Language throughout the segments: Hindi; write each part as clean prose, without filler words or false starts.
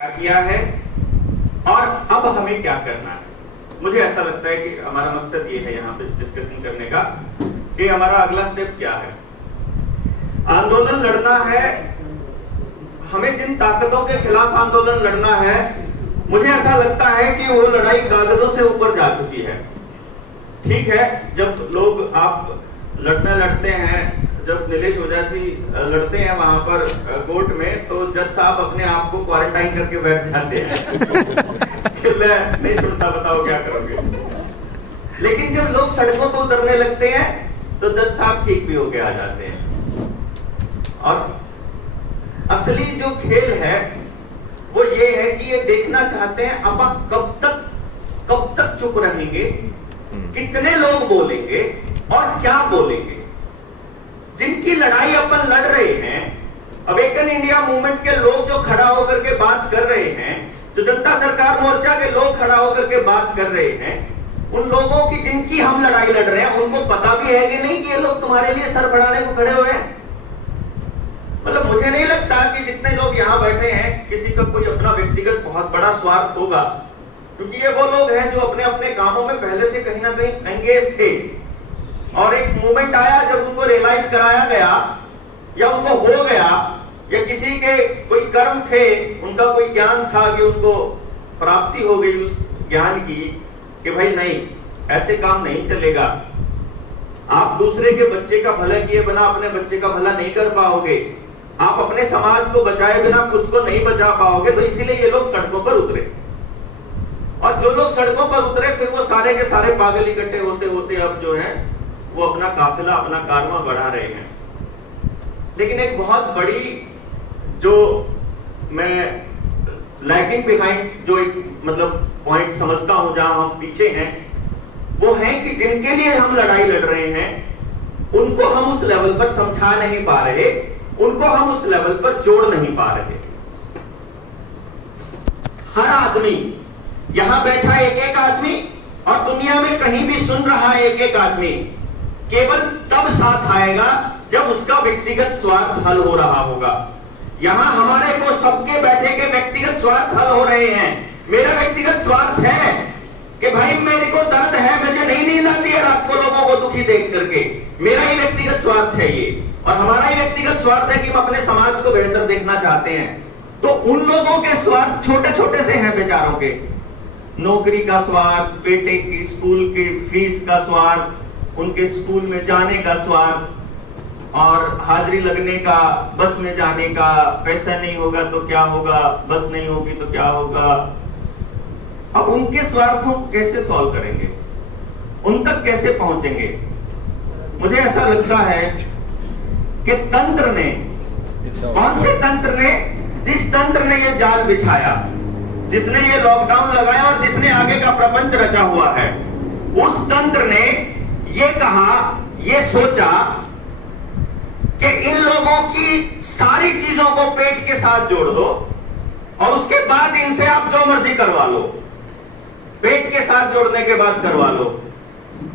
क्या किया है और अब हमें क्या करना है। मुझे ऐसा लगता है कि हमारा मकसद ये है यहाँ पे डिस्कशन करने का कि हमारा अगला स्टेप क्या है। आंदोलन लड़ना है, हमें जिन ताकतों के खिलाफ आंदोलन लड़ना है, मुझे ऐसा लगता है कि वो लड़ाई कागजों से ऊपर जा चुकी है। ठीक है, जब लोग आप लड़ते हैं, जब नीलेश ओझा जी लड़ते हैं वहां पर कोर्ट में, तो जज साहब अपने आप को क्वारंटाइन करके बैठ जाते हैं कि मैं नहीं सुनता, बताओ क्या करोगे। लेकिन जब लोग सड़कों पर उतरने लगते हैं तो जज साहब ठीक भी होके आ जाते हैं। और असली जो खेल है वो ये है कि ये देखना चाहते हैं अब कब तक चुप रहेंगे, कितने लोग बोलेंगे और क्या बोलेंगे। जिनकी लड़ाई अपन लड़ रहे हैं, अवेकन इंडिया मूवमेंट के लोग जो खड़ा होकर के बात कर रहे हैं, जो जनता सरकार मोर्चा के लोग खड़ा होकर के बात कर रहे हैं, उन लोगों की जिनकी हम लड़ाई लड़ रहे हैं, उनको पता भी है कि नहीं कि ये लोग तुम्हारे लिए सर बढ़ाने को खड़े हुए हैं। मतलब मुझे नहीं लगता कि जितने लोग यहाँ बैठे हैं किसी का कोई अपना व्यक्तिगत बहुत बड़ा स्वार्थ होगा, क्योंकि ये वो लोग हैं जो अपने अपने कामों में पहले से कहीं ना कहीं एंगेज थे। और एक मोमेंट आया जब उनको रियलाइज कराया गया या उनको हो गया, या किसी के कोई कर्म थे, उनका कोई ज्ञान था कि उनको प्राप्ति हो गई उस ज्ञान की, कि भाई नहीं, ऐसे काम नहीं चलेगा। आप दूसरे के बच्चे का भला किए बिना अपने बच्चे का भला नहीं कर पाओगे, आप अपने समाज को बचाए बिना खुद को नहीं बचा पाओगे। तो इसीलिए ये लोग सड़कों पर उतरे, और जो लोग सड़कों पर उतरे फिर वो सारे के सारे पागल इकट्ठे होते होते अब जो है वो अपना काफिला, अपना कारवां बढ़ा रहे हैं। लेकिन एक बहुत बड़ी जो मैं लैगिंग बिहाइंड जो एक मतलब पॉइंट समझता हूं, जहां हम पीछे हैं, वो है कि जिनके लिए हम लड़ाई लड़ रहे हैं उनको हम उस लेवल पर समझा नहीं पा रहे, उनको हम उस लेवल पर जोड़ नहीं पा रहे। हर आदमी, यहां बैठा एक एक आदमी और दुनिया में कहीं भी सुन रहा एक एक आदमी, केवल तब साथ आएगा जब उसका व्यक्तिगत स्वार्थ हल हो रहा होगा। यहां हमारे को सबके बैठे के व्यक्तिगत स्वार्थ हल हो रहे हैं। मेरा व्यक्तिगत स्वार्थ है कि भाई मेरे को दर्द है, मुझे नहीं नींद आती है रात को लोगों को दुखी देख करके, मेरा ही व्यक्तिगत स्वार्थ है ये। और हमारा ही व्यक्तिगत स्वार्थ है कि हम अपने समाज को बेहतर देखना चाहते हैं। तो उन लोगों के स्वार्थ छोटे छोटे से हैं बेचारों के, नौकरी का स्वार्थ, बेटे की स्कूल की फीस का स्वार्थ, उनके स्कूल में जाने का स्वार्थ, और हाजिरी लगने का, बस में जाने का, पैसा नहीं होगा तो क्या होगा, बस नहीं होगी तो क्या होगा। अब उनके स्वार्थों को कैसे सॉल्व करेंगे, उन तक कैसे पहुंचेंगे। मुझे ऐसा लगता है कि तंत्र ने, कौन से तंत्र ने, जिस तंत्र ने ये जाल बिछाया, जिसने ये लॉकडाउन लगाया और जिसने आगे का प्रपंच रचा हुआ है, उस तंत्र ने ये कहा, ये सोचा कि इन लोगों की सारी चीजों को पेट के साथ जोड़ दो और उसके बाद इनसे आप जो मर्जी करवा लो, पेट के साथ जोड़ने के बाद करवा लो।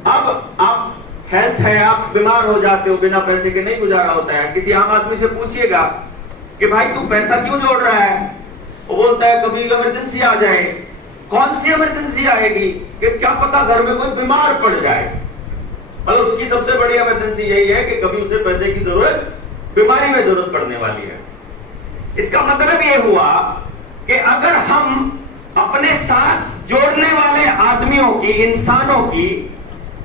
अब आप हेल्थ है, आप बीमार हो जाते हो, बिना पैसे के नहीं गुजारा होता है। किसी आम आदमी से पूछिएगा कि भाई तू पैसा क्यों जोड़ रहा है, वो बोलता है कभी इमरजेंसी आ जाए। कौन सी इमरजेंसी आएगी कि क्या पता घर में कोई बीमार पड़ जाए। मतलब उसकी सबसे बड़ी इमरजेंसी यही है कि कभी उसे पैसे की जरूरत, बीमारी में जरूरत पड़ने वाली है। इसका मतलब ये हुआ कि अगर हम अपने साथ जोड़ने वाले आदमियों की, इंसानों की,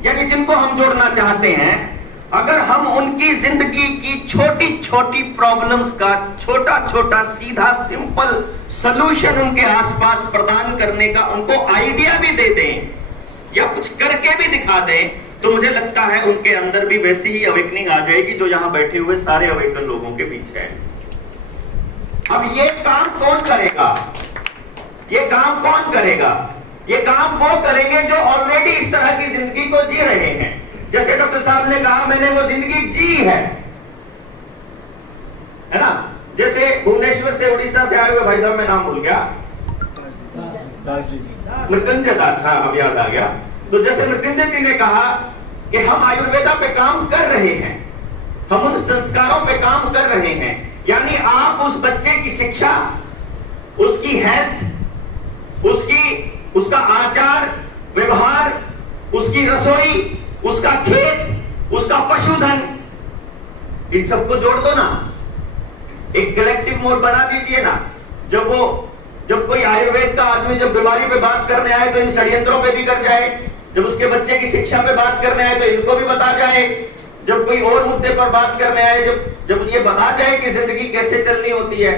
यानी जिनको हम जोड़ना चाहते हैं, अगर हम उनकी जिंदगी की छोटी छोटी प्रॉब्लम्स का छोटा छोटा सीधा सिंपल सलूशन उनके आसपास प्रदान करने का उनको आइडिया भी दे दें या कुछ करके भी दिखा दें, तो मुझे लगता है उनके अंदर भी वैसी ही अवेकनिंग आ जाएगी जो यहां बैठे हुए सारे अवेकन लोगों के पीछे है। अब ये काम कौन करेगा, ये काम कौन करेगा? ये काम वो करेंगे जो ऑलरेडी इस तरह की जिंदगी को जी रहे हैं। जैसे डॉक्टर साहब ने कहा, मैंने वो जिंदगी जी है ना। जैसे भुवनेश्वर से, उड़ीसा से आए हुए भाई साहब, मैं नाम भूल गया, मृत्युंजय दास, हाँ अब याद आ गया। तो जैसे मृत्युंजय जी ने कहा कि हम आयुर्वेदा पे काम कर रहे हैं, हम उन संस्कारों पे काम कर रहे हैं, यानी आप उस बच्चे की शिक्षा, उसकी हेल्थ, उसका आचार व्यवहार, उसकी रसोई, उसका खेत, उसका पशुधन, इन सबको जोड़ दो ना, एक कलेक्टिव मोड बना दीजिए ना। जब कोई आयुर्वेद का आदमी जब बीमारी पे बात करने आए तो इन षड्यंत्रों पे भी कर जाए, जब उसके बच्चे की शिक्षा पे बात करने आए तो इनको भी बता जाए, जब कोई और मुद्दे पर बात करने आए जब ये बता जाए कि जिंदगी कैसे चलनी होती है।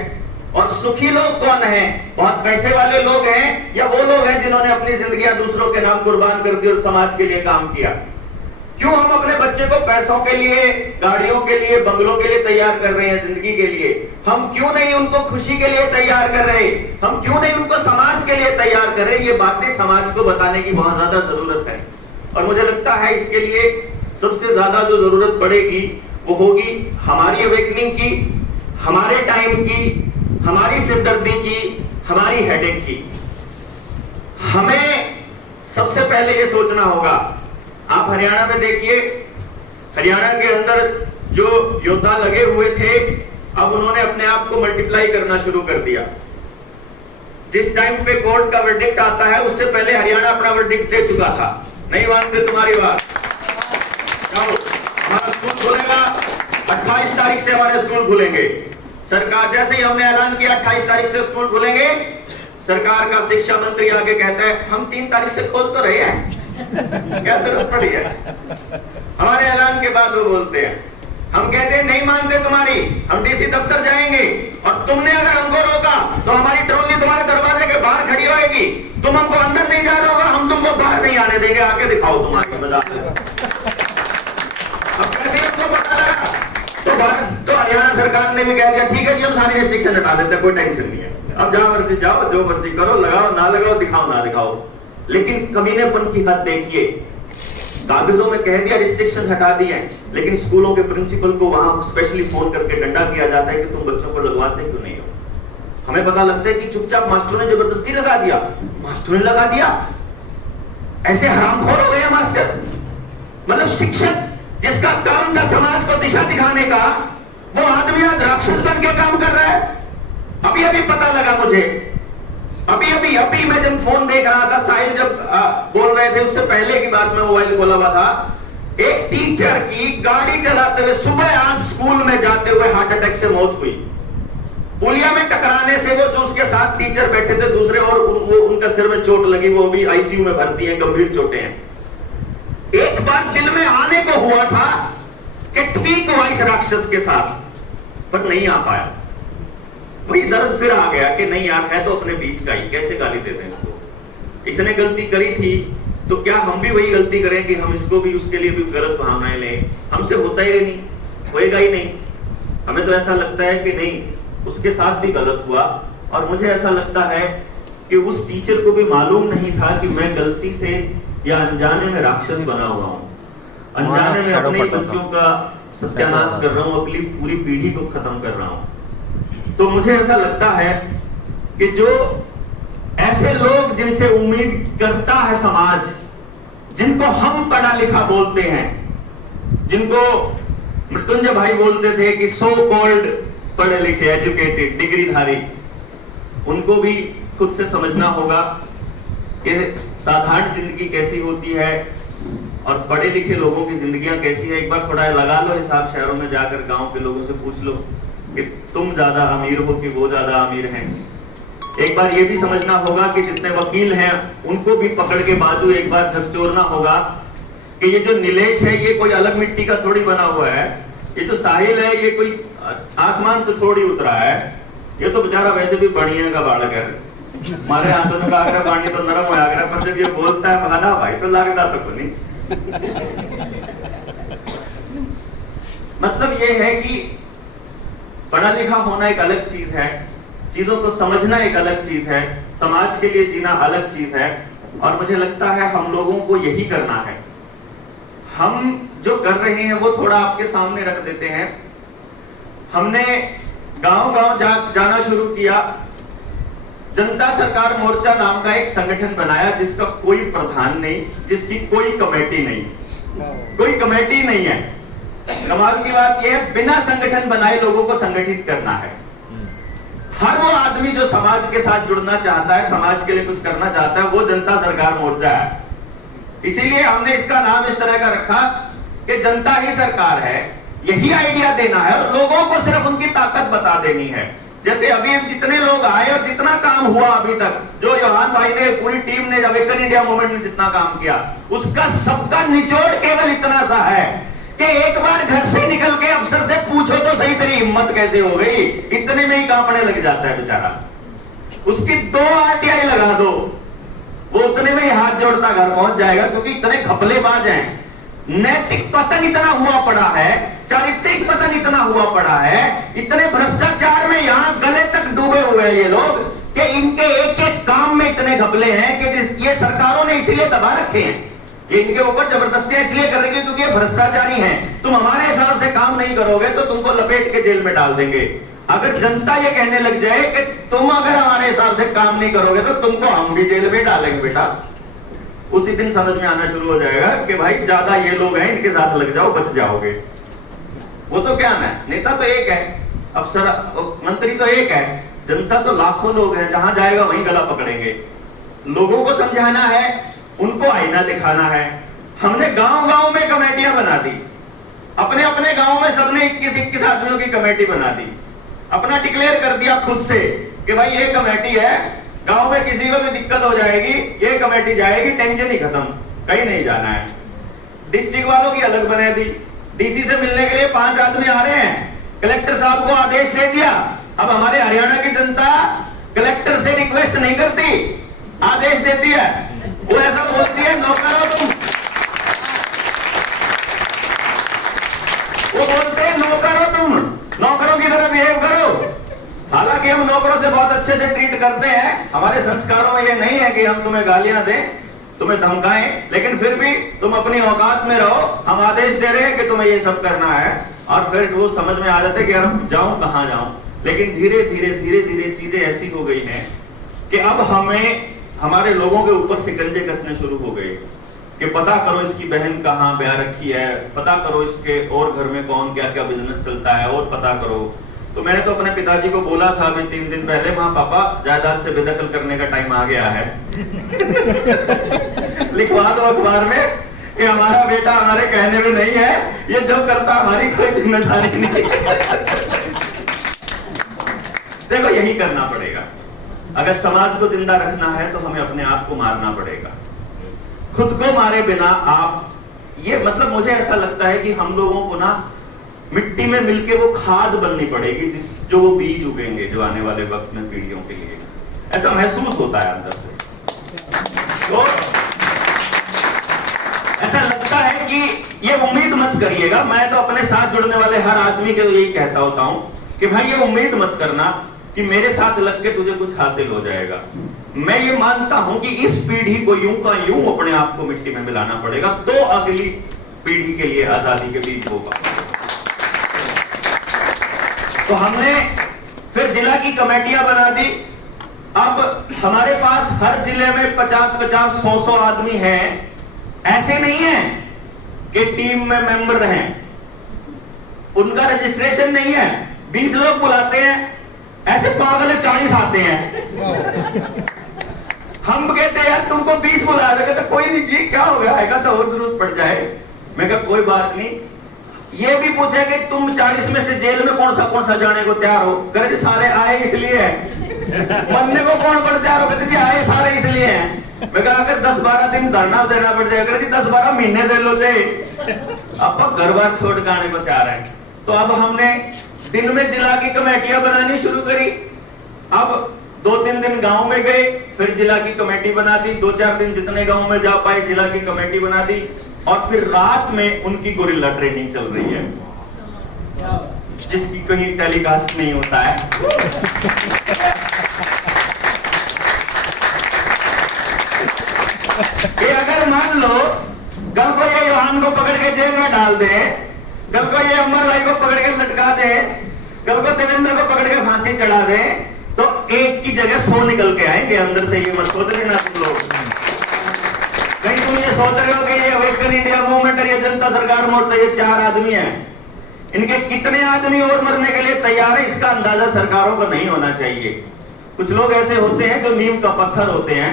और सुखी लोग कौन हैं? बहुत पैसे वाले लोग हैं या वो लोग हैं जिन्होंने अपनी जिंदगियां दूसरों के नाम कुर्बान कर दी और समाज के लिए काम किया? क्यों हम अपने बच्चे को पैसों के लिए, गाड़ियों के लिए, बंगलों के लिए तैयार कर रहे हैं जिंदगी के लिए? हम क्यों नहीं उनको खुशी के लिए तैयार कर रहे? हम क्यों नहीं उनको समाज के लिए तैयार कर रहे? ये बातें समाज को बताने की बहुत ज्यादा जरूरत है। और मुझे लगता है इसके लिए सबसे ज्यादा जो जरूरत पड़ेगी वो होगी हमारी अवेकनिंग की, हमारे टाइम की, हमारी सिरदर्दी की, हमारी हेडेक की। हमें सबसे पहले ये सोचना होगा, आप हरियाणा में देखिए, हरियाणा के अंदर जो योद्धा लगे हुए थे, अब उन्होंने अपने आप को मल्टीप्लाई करना शुरू कर दिया। जिस टाइम पे कोर्ट का वर्डिक्ट आता है उससे पहले हरियाणा अपना वर्डिक्ट दे चुका था। नहीं मानते तुम्हारी बात? हमारा स्कूल खुलेगा 28 तारीख से, हमारे स्कूल खुलेंगे। सरकार जैसे ही हमने ऐलान किया 28 तारीख से स्कूल खुलेंगे, सरकार का शिक्षा मंत्री आगे कहता है हम 3 तारीख से खोल तो रहे हैं, क्या जरूरत पड़ी है? हमारे ऐलान के बाद वो बोलते हैं, हम कहते हैं नहीं मानते तुम्हारी, हम डीसी दफ्तर जाएंगे और तुमने अगर हमको रोका तो हमारी ट्रॉली तुम्हारे दरवाजे के बाहर खड़ी होगी, तुम हमको अंदर नहीं जाना होगा, हम तुमको बाहर नहीं आने देंगे, आके दिखाओ तुम्हारी मजाक। अब कैसे हमको पता लगा? तो हरियाणा सरकार ने भी कह दिया ठीक है जी, हम सारी रिस्ट्रिक्शन हटा देते हैं, कोई टेंशन नहीं है, अब जहां मर्जी जाओ, जो मर्जी करो, लगाओ ना लगाओ, दिखाओ ना दिखाओ। लेकिन कमीनेपन की हद देखिए, कागजों में कह दिया रिस्ट्रिक्शन हटा दिए, लेकिन स्कूलों के प्रिंसिपल को वहां स्पेशली फोन करके डंडा किया जाता है कि तुम बच्चों को लगवाते क्यों नहीं हो? हमें पता लगता है कि चुपचाप मास्टरों ने जबरदस्ती लगा दिया, मास्टरों ने लगा दिया। ऐसे हरामखोर हो गए मास्टर। मतलब शिक्षक जिसका काम था समाज को दिशा दिखाने का, वो आदमी आज राक्षस बन के काम कर रहा है। अभी पता लगा मुझे, अभी मैं जब फोन देख रहा था, साहिल जब बोल रहे थे, उससे पहले की बात में मोबाइल खोला हुआ था, एक टीचर की गाड़ी चलाते हुए सुबह आज स्कूल में जाते हुए हार्ट अटैक से मौत हुई। पुलिया में टकराने से वो जो उसके साथ टीचर बैठे थे दूसरे, और उनका सिर में चोट लगी, वो भी आईसीयू में भर्ती है, गंभीर चोटें हैं। एक बार दिल में आने को हुआ था कि ठीक हुआ इस राक्षस के साथ, पर नहीं आ पाया। वही दर्द फिर आ गया कि नहीं यार, है तो अपने बीच का ही, कैसे गाली देते हैं इसको? इसने गलती करी थी तो क्या हम भी वही गलती करें कि हम इसको भी, उसके लिए भी गलत भावनाएं लें? हमसे होता ही नहीं, होएगा ही नहीं। हमें तो ऐसा लगता है कि नहीं, उसके साथ भी गलत हुआ। और मुझे ऐसा लगता है कि उस टीचर को भी मालूम नहीं था कि मैं गलती से या अनजाने में राक्षस बना हुआ हूं, अनजाने में अपने बच्चों का सत्यानाश कर रहा हूं, अगली पूरी पीढ़ी को खत्म कर रहा हूं। तो मुझे ऐसा लगता है कि जो ऐसे लोग जिनसे उम्मीद करता है समाज, जिनको हम पढ़ा लिखा बोलते हैं, जिनको मृत्युंजय भाई बोलते थे कि सो कॉल्ड पढ़े लिखे, एजुकेटेड, डिग्रीधारी, उनको भी खुद से समझना होगा कि साधारण जिंदगी कैसी होती है और पढ़े लिखे लोगों की जिंदगियां कैसी है। एक बार थोड़ा लगा लो हिसाब, शहरों में जाकर गांव के लोगों से पूछ लो कि तुम ज्यादा अमीर हो कि वो ज्यादा अमीर हैं। एक बार ये भी समझना होगा कि जितने वकील हैं उनको भी पकड़ के बाजू एक बार झकझोरना होगा कि ये जो नीलेश है ये कोई अलग मिट्टी का थोड़ी बना हुआ है, ये जो साहिल है ये कोई आसमान से थोड़ी उतरा है, ये तो बेचारा वैसे भी बढ़िया का बालक है। हमारे हाथों में आगरा पानी तो नरम हो आगरा, पर जब ये बोलता है भाना भाई तो लगता तो नहीं। मतलब ये है कि पढ़ा लिखा होना एक अलग चीज है, चीजों को समझना एक अलग चीज है, समाज के लिए जीना अलग चीज है। और मुझे लगता है हम लोगों को यही करना है। हम जो कर रहे हैं वो थोड़ा आपके सामने रख देते हैं। हमने गांव-गांव जाना शुरू किया, जनता सरकार मोर्चा नाम का एक संगठन बनाया जिसका कोई प्रधान नहीं, जिसकी कोई कमेटी नहीं, कोई कमेटी नहीं है। कमाल की बात यह है, बिना संगठन बनाए लोगों को संगठित करना है। हर वो आदमी जो समाज के साथ जुड़ना चाहता है, समाज के लिए कुछ करना चाहता है, वो जनता सरकार मोर्चा है। इसीलिए हमने इसका नाम इस तरह का रखा कि जनता ही सरकार है। यही आइडिया देना है और लोगों को सिर्फ उनकी ताकत बता देनी है। जैसे अभी जितने लोग आए और जितना काम हुआ अभी तक, जो योहान भाई ने, पूरी टीम ने, अवेकन इंडिया मूवमेंट में जितना काम किया, उसका सबका निचोड़ केवल इतना सा है कि एक बार घर से निकल के अफसर से पूछो तो सही, तेरी हिम्मत कैसे हो गई, इतने में ही कांपने लग जाता है बेचारा। उसकी 2 RTI लगा दो, वो उतने में ही हाथ जोड़ता घर पहुंच जाएगा, क्योंकि इतने घपलेबाज हैं। नैतिक पतन इतना हुआ पड़ा है, चारित्रिक पतन इतना हुआ पड़ा है, इतने भ्रष्टाचार में यहां गले तक डूबे हुए हैं ये लोग कि इनके एक एक काम में इतने घपले हैं कि ये सरकारों ने इसीलिए दबा रखे हैं। ये इनके ऊपर जबरदस्तियां इसलिए कर रही है क्योंकि ये भ्रष्टाचारी हैं। तुम हमारे हिसाब से काम नहीं करोगे तो तुमको लपेट के जेल में डाल देंगे। अगर जनता ये कहने लग जाए कि तुम अगर हमारे हिसाब से काम नहीं करोगे तो तुमको हम भी जेल में डालेंगे बेटा, उसी दिन समझ में आना शुरू हो जाएगा कि भाई ज्यादा ये लोग हैं, इनके साथ लग जाओ, बच जाओगे। वो तो क्या है, नेता तो एक है, अफसर मंत्री तो एक है, जनता तो लाखों लोग हैं, जहां जाएगा वहीं गला पकड़ेंगे। लोगों को समझाना है, उनको आईना दिखाना है। हमने गांव-गांव में कमेटियां बना दी, अपने अपने गांव में सबने 21-21 आदमियों की कमेटी बना दी, अपना डिक्लेयर कर दिया खुद से कि भाई ये कमेटी है, गांव में किसी को भी दिक्कत हो जाएगी ये कमेटी जाएगी, टेंशन ही खत्म, कहीं नहीं जाना है। डिस्ट्रिक्ट वालों की अलग बना दी, डीसी से मिलने के लिए 5 आदमी आ रहे हैं, कलेक्टर साहब को आदेश दे दिया। अब हमारे हरियाणा की जनता कलेक्टर से रिक्वेस्ट नहीं करती, आदेश देती है। वो ऐसा बोलती है, नौकरो तुम, वो बोलते हैं नौकरो तुम, नौकरों की तरह बिहेव करो। हालांकि हम नौकरों से बहुत अच्छे से ट्रीट करते हैं, हमारे संस्कारों में ये नहीं है कि हम तुम्हें गालियां दें, तुम्हें धमकाएं, लेकिन फिर भी तुम अपनी औकात में रहो, हम आदेश दे रहे हैं कि तुम्हें ये सब करना है। और फिर वो समझ में आ जाता है कि यार जाऊं कहां जाऊं। लेकिन धीरे धीरे चीजें ऐसी हो गई हैं कि अब हमें हमारे लोगों के ऊपर शिकंजे कसने शुरू हो गए कि पता करो इसकी बहन कहां ब्याह रखी है, पता करो इसके और घर में कौन क्या क्या बिजनेस चलता है, और पता करो। तो मैंने तो अपने पिताजी को बोला था अभी 3 दिन पहले, वहां पापा जायदाद से बेदखल करने का टाइम आ गया है। लिखवा दो अखबार में कि हमारा बेटा हमारे कहने में नहीं है, ये जो करता हमारी कोई जिम्मेदारी नहीं। देखो यही करना पड़ेगा, अगर समाज को जिंदा रखना है तो हमें अपने आप को मारना पड़ेगा। खुद को मारे बिना आप, ये मतलब मुझे ऐसा लगता है कि हम लोगों को ना मिट्टी में मिलके वो खाद बननी पड़ेगी, जो वो बीज उगेंगे जो आने वाले वक्त में पीढ़ियों के लिए। ऐसा महसूस होता है अंदर से। तो ऐसा लगता है कि ये उम्मीद मत करिएगा, मैं तो अपने साथ जुड़ने वाले हर आदमी के लिए यही कहता होता हूं कि भाई ये उम्मीद मत करना कि मेरे साथ लग के तुझे कुछ हासिल हो जाएगा। मैं ये मानता हूं कि इस पीढ़ी को यूं का यूं अपने आप को मिट्टी में मिलाना पड़ेगा, तो अगली पीढ़ी के लिए आजादी के बीज होगा। तो हमने फिर जिला की कमेटियां बना दी। अब हमारे पास हर जिले में 50-50, 100-100 आदमी हैं। ऐसे नहीं है कि टीम में मेंबर हैं, उनका रजिस्ट्रेशन नहीं है, 20 लोग बुलाते हैं, ऐसे पागल 40 आते हैं। हम कहते हैं यार तुमको 20 बुला रहे, तो कोई नहीं जी, क्या हो गया, आएगा तो और जरूरत पड़ जाए। मैं कहा कोई बात नहीं। ये भी पूछे कि तुम 40 में से जेल में कौन सा जाने को तैयार हो? करे सारे आए इसलिए हैं। मरने को कौन पर तैयार हो? कहते जी आए सारे इसलिए हैं। मैं कहा अगर 10-12 दिन धरना देना पड़ जाएगा, 10-12 महीने दे लो जे, अब घर बार छोड़ के आने को तैयार है। तो अब हमने दिन में जिला की कमेटियां बनानी शुरू करी। अब 2-3 दिन गांव में गए, फिर जिला की कमेटी बना दी, 2-4 दिन जितने गांव में जा पाए जिला की कमेटी बना दी, और फिर रात में उनकी गोरिल्ला ट्रेनिंग चल रही है, जिसकी कहीं टेलीकास्ट नहीं होता है। कि अगर मान लो कल को ये योहान को पकड़ के जेल में डाल दे, कल को ये अमर भाई को पकड़ के लटका दे, कल को देवेंद्र को पकड़ के फांसी चढ़ा दे, तो एक की जगह 100 निकल के आएंगे अंदर से। ये मत सोच लेना तुम लोग, कहीं तुम ये सोच रहे हो कि ये अवेकन इंडिया मूवमेंट और ये जनता सरकार मोर्चा ये 4 आदमी हैं इनके कितने आदमी और मरने के लिए तैयार है, इसका अंदाजा सरकारों को नहीं होना चाहिए। कुछ लोग ऐसे होते हैं जो नीम का पत्थर होते हैं,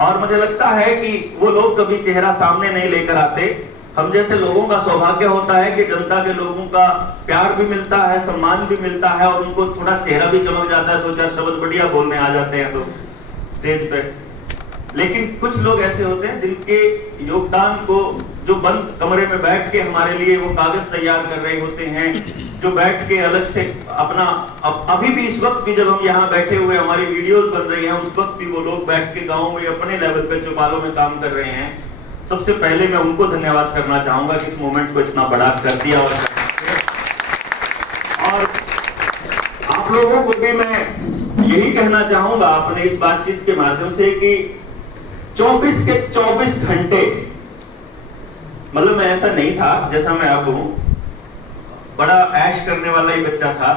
और मुझे लगता है कि वो लोग कभी चेहरा सामने नहीं लेकर आते। हम जैसे लोगों का सौभाग्य होता है कि जनता के लोगों का प्यार भी मिलता है, सम्मान भी मिलता है, और उनको थोड़ा चेहरा भी चमक जाता है, 2-4 शब्द बढ़िया बोलने आ जाते हैं तो स्टेज पे। लेकिन कुछ लोग ऐसे होते हैं जिनके योगदान को, जो बंद कमरे में बैठ के हमारे लिए वो कागज तैयार कर रहे होते हैं, जो बैठ के अलग से अपना अभी भी इस वक्त भी जब हम यहाँ बैठे हुए हमारी वीडियोस बन रही हैं, उस वक्त भी वो लोग बैठ के गाँव में अपने लेवल पे चौपालों में काम कर रहे हैं। सबसे पहले मैं उनको धन्यवाद करना चाहूंगा कि इस मोमेंट को इतना बड़ा कर दिया। और आप लोगों को भी मैं यही कहना चाहूंगा अपने इस बातचीत के माध्यम से कि 24 के 24 घंटे, मतलब मैं ऐसा नहीं था जैसा मैं अब हूं, बड़ा ऐश करने वाला ही बच्चा था।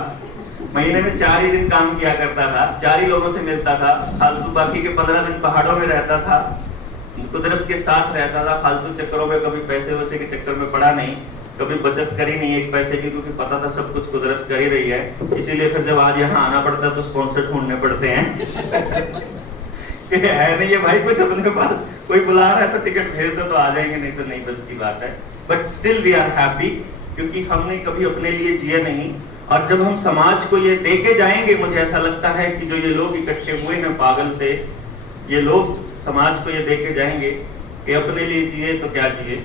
महीने में 4 ही दिन काम किया करता था, 4 ही लोगों से मिलता था, फालतू बाकी के 15 दिन पहाड़ों में रहता था, कुदरत के साथ रहता था, फालतू चक्करों में कभी पैसे वैसे के चक्कर में पड़ा नहीं, कभी बचत करी नहीं एक पैसे की, क्योंकि पता था सब कुछ कुदरत कर ही रही है। इसीलिए फिर जब आज यहाँ आना पड़ता है तो स्पॉन्सर ढूंढने पड़ते हैं है नहीं ये भाई, कुछ अपने पास कोई बुला रहा है तो टिकट भेज दो तो आ जाएंगे, नहीं तो नहीं, बस की बात है। But still we are happy, क्योंकि हमने कभी अपने लिए जिए नहीं। और जब हम समाज को ये देके जाएंगे, मुझे ऐसा लगता है कि जो ये लोग इकट्ठे हुए हैं पागल से, ये लोग समाज को ये देके जाएंगे कि अपने लिए जिए तो क्या जिए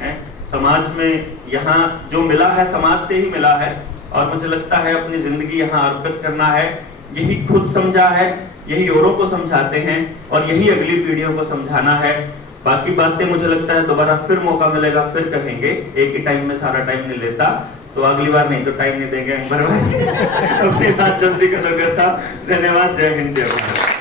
हैं। समाज में यहाँ जो मिला है समाज से ही मिला है, और मुझे लगता है अपनी जिंदगी यहाँ अर्पित करना है। यही खुद समझा है, यही औरों को समझाते हैं, और यही अगली पीढ़ियों को समझाना है। बाकी बातें मुझे लगता है दोबारा फिर मौका मिलेगा, फिर कहेंगे। एक ही टाइम में सारा टाइम नहीं लेता, तो अगली बार नहीं तो टाइम नहीं देंगे। अपनी बात जल्दी कर था। धन्यवाद। जय हिंद, जय भारत।